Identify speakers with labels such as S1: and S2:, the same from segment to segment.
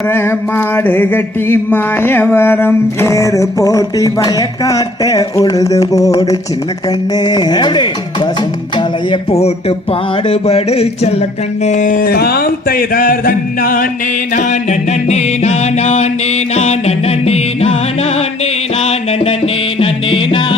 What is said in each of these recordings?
S1: மாடு கட்டி மாயவரம் ஏறு போட்டி வயக்காட்ட உழுது போடு சின்ன கண்ணு? பசும் தலைய போட்டு பாடுபடு செல்ல கண்ணு
S2: தாம் தைதர் தன்னானே நான் நன்னே நானே நான் நன்னே நானே நான் நன்னே நன்னே
S1: ஏய்.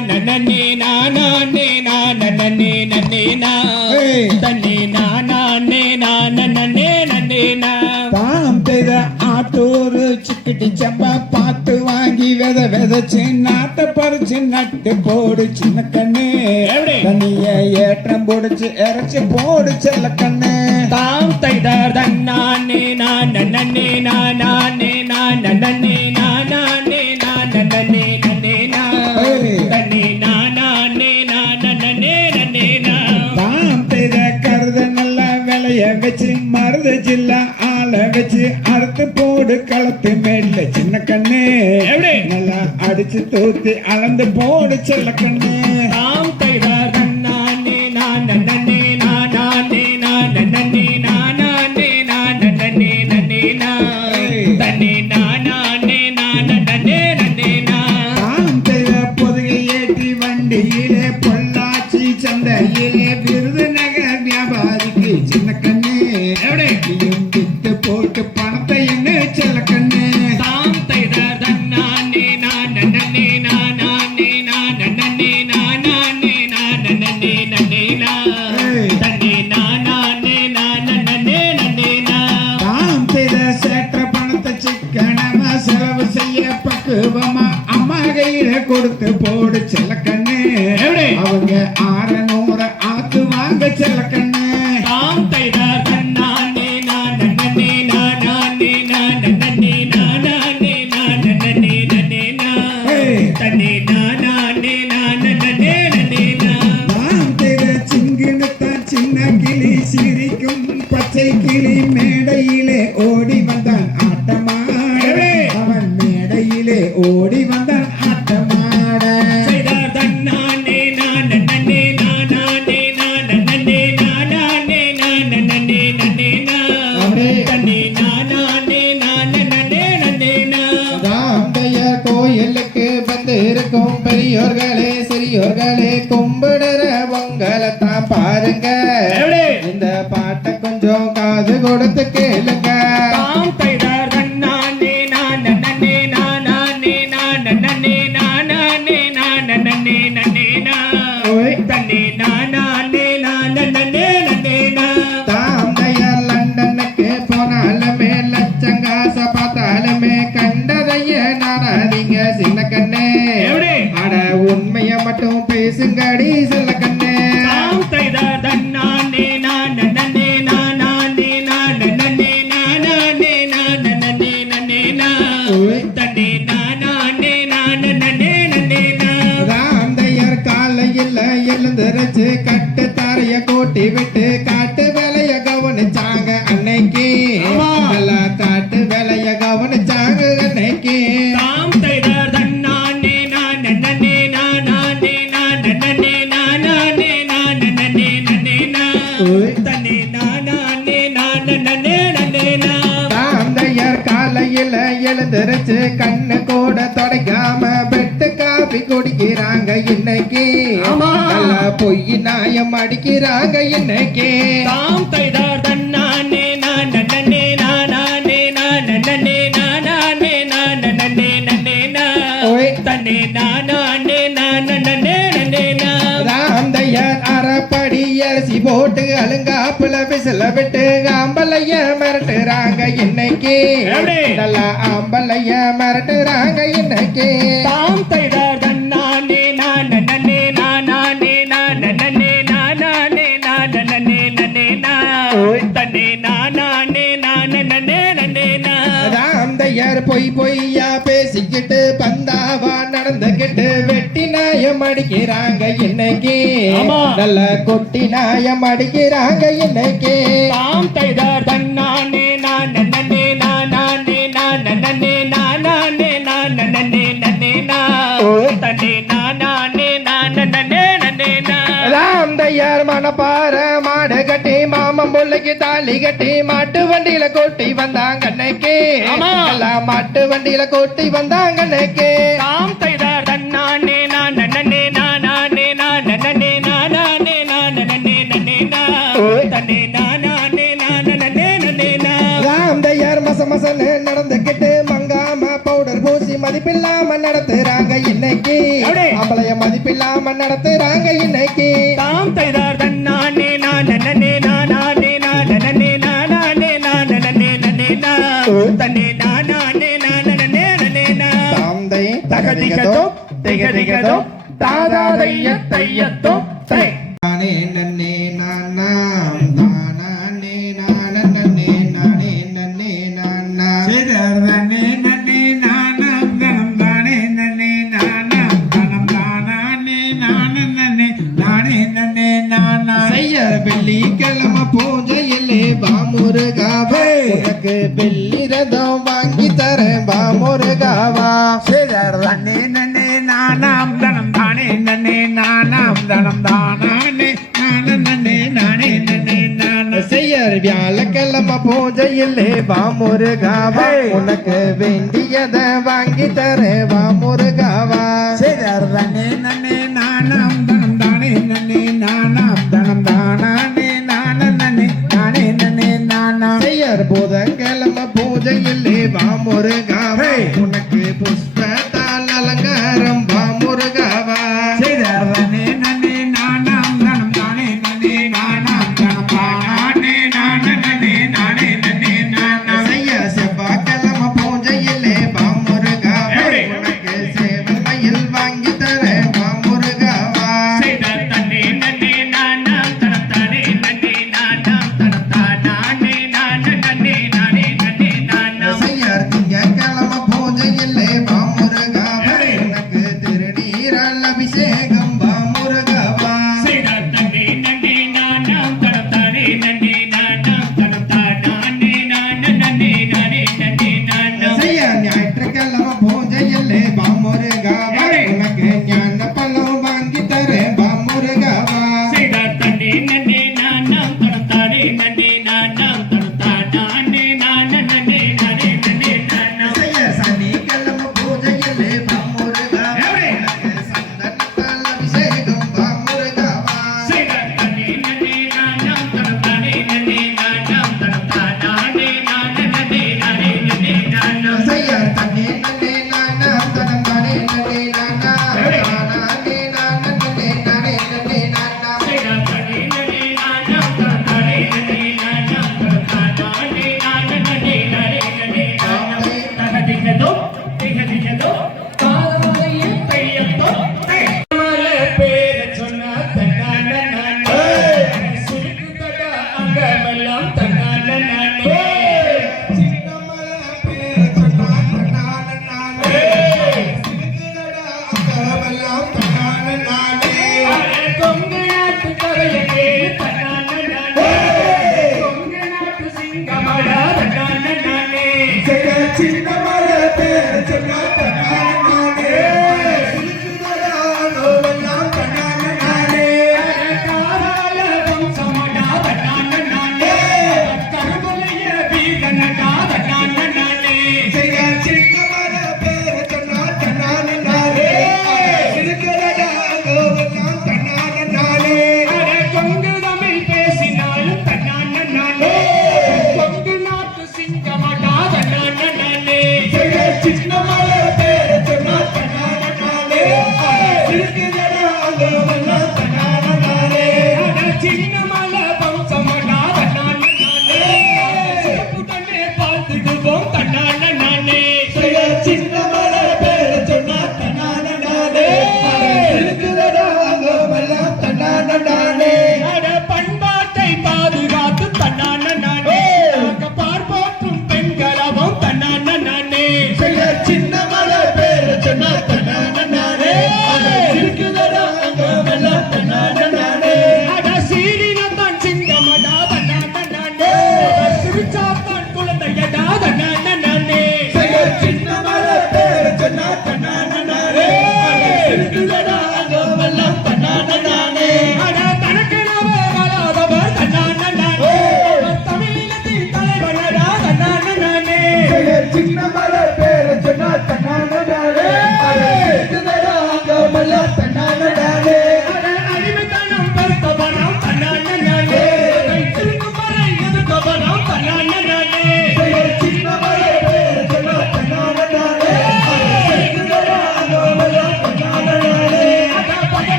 S2: நன்னே நானே
S1: நான் நன்னே நன்னே நான் ஏய்.
S2: தன்னே நானே நான் நன்னே நான்
S1: தாம் பெய்த ஆத்தூரு சிக்கிட்டி சம்பா பார்த்து வாங்கி வித விதைச்சு நாத்த பறிச்சு நட்டு போடு சின்ன கண்ணு? தண்ணிய ஏற்றம் போடுச்சு இறைச்சி போடு செல்ல கண்ணு
S2: தாம் தைதர் தன்னானே நான் நன்னே நானே நான் நன்னே நானே நான் நன்னே
S1: மருத ஜில்ல ஆளை வச்சு அறுத்து போடு களத்து மேல சின்ன கண்ணு? நல்லா அடிச்சு தூத்தி அளந்து போடு செல்ல கண்ணு
S2: தாம் தைதர் தன்னானே நான் நன்னே நானே நான் நன்னே நானே நான் நன்னே நன்னே நான். தன்னே நானே நான் நன்னே நன்னே நான்
S1: தாம் செய்த பொதுகை ஏற்றி வண்டியிலே பொள்ளாச்சி சந்தையிலே சேற்ற பணத்தை சிக்கனமா செலவு செய்ய பக்குவமா அம்மா கையில கொடுத்து போடு செல்ல கண்ணு
S2: எப்படி?
S1: அவங்க ஆறநூறு ஆத்து வாங்க செல்ல கண்ணு
S2: தாம் தைதர் தன்னானே நான் நன்னே நானே நான் நன்னே நானே நான் நன்னே நன்னே நான். தன்னே
S1: இருக்கும் பெரியோர்களே சிறியோர்களே கும்பிடுற உங்களைத்தான் பாருங்க. பேசுங்கடி சின்ன எழுந்திருச்சு கண்ணு கூட தொடைக்காம பெட்டு காபி குடிக்கிறாங்க இன்னைக்கு. நல்லா பொய் நாயம் அடிக்கிறாங்க இன்னைக்கு
S2: தாம் தைதார் தன்னானே நான் நன்னே நானே நான் நன்னே நானே நான் நன்னே நன்னே நான். தன்னே நானே நான் நன்னே நன்னே நான்
S1: ராந்தையர் அரைப்படி அரிசி போட்டு அழுங்காப்புல விசில விட்டு மிரட்டுறாங்க இன்னைக்கு? நல்லா ஆம்பளைய மிரட்டுறாங்க இன்னைக்கு
S2: தாம் தைதார் தன்னானே நான் நன்னே நானே நான் நானே நான் நன்னே. தன்னே நானே நான் நன்னே நான்
S1: ராந்தையர் பொய் பொய்யா பேசிக்கிட்டு பந்தாவா நடந்துக்கிட்டு வெட்டி நாய
S3: நாயம் அடிக்கிறாங்க இன்னைக்கு. நல்ல கொட்டி நாயம் அடிக்கிறாங்க இன்னைக்கு
S2: தாம் தைதார் தன்னானே
S3: ராம் தையார் மனப்பாற மாடு கட்டி மாமன் புள்ளைக்கு தாலி கட்டி மாட்டு வண்டியில கொட்டி வந்தாங்க அன்னைக்கு. எல்லாம் மாட்டு வண்டியில கொட்டி வந்தாங்க அன்னைக்கு
S2: தாம் தைதார் தன்னானே நான் நன்னே நானே நான் நன்னே நானே நான் நன்னே நன்னே நா
S3: ஓ.
S2: தன்னே நானே நான் நன்னே நன்னே நா
S3: ராம் தையார் மச மசன்னு நடந்துக்கிட்டு மங்காம பவுடர் பூசி மதிப்பில்லாம நடத்துறாங்க இன்னைக்கு? அவளைய மதிப்பில்லாம நடத்துறாங்க இன்னைக்கு.
S2: தாம் தைதார் தன்னானே நான் நன்னே நானே நான் நானே நான் நன்னே தன்னே நானே நான் நன்னே நா
S3: தாந்தை
S2: தகதிகதோ திகதிகதோ தாதா தைய தையத்தோ தை.
S3: நானே நன்னே உனக்கு வெள்ளி ரதம் வாங்கி தரேன் பாமுருகாவா
S1: செய்தார் தானே நன்னே நானாம் தனம் தானே நன்னே நானாம் தனம் தானானே நானே நன்னே நானே நன்னே நானா
S3: செய்யர் வியாழக்கிழமை பூஜையிலே பாமுருகாவா உனக்கு வேண்டியதை வாங்கி தரேன் பாமுருகாவா
S1: செய்தார் தானே புதங்கலம பூஜையில்லே வாமுருகா. உனக்கு புஷ்ப